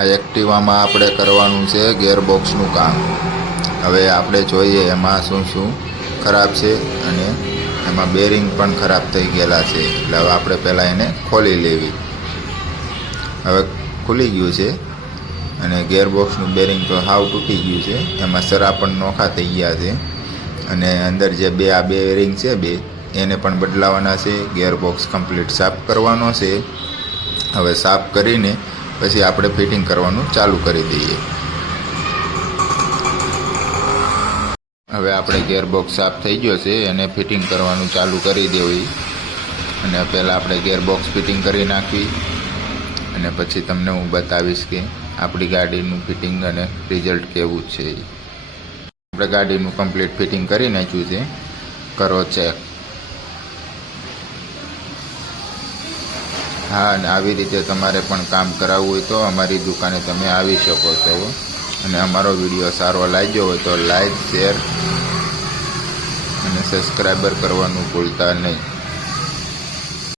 આ એક્ટિવામાં આપણે કરવાનું છે ગિયરબોક્સનું કામ. હવે આપણે જોઈએ એમાં શું શું ખરાબ છે અને એમાં બેરિંગ પણ ખરાબ થઈ ગયેલા છે. એટલે હવે આપણે પહેલાં એને ખોલી લેવી. હવે ખુલી ગયું છે અને ગિયરબોક્સનું બેરિંગ તો હાવ તૂટી ગયું છે. એમાં સરા પણ નોખા થઈ ગયા છે અને અંદર જે આ બેરિંગ છે એને પણ બદલાવાના છે. ગિયરબોક્સ કમ્પ્લીટ સાફ કરવાનો છે. હવે સાફ કરીને પછી આપણે ફિટિંગ કરવાનું ચાલુ કરી દઈએ. હવે આપણે ગિયરબોક્સ સાફ થઈ ગયો છે એને ફિટિંગ કરવાનું ચાલુ કરી દેવી. અને પહેલાં આપણે ગિયરબોક્સ ફિટિંગ કરી નાખવી અને પછી તમને હું બતાવીશ કે આપણી ગાડીનું ફિટિંગ અને રિઝલ્ટ કેવું છે. આપણે ગાડીનું કમ્પ્લીટ ફિટિંગ કરી નાખ્યું છે. કરો ચેક. હા, અને આવી રીતે તમારે પણ કામ કરાવવું હોય તો અમારી દુકાને તમે આવી શકો છો. અને અમારો વિડીયો સારો લાગ્યો હોય તો લાઈક, શેર અને સબસ્ક્રાઈબર કરવાનું ભૂલતા નહીં.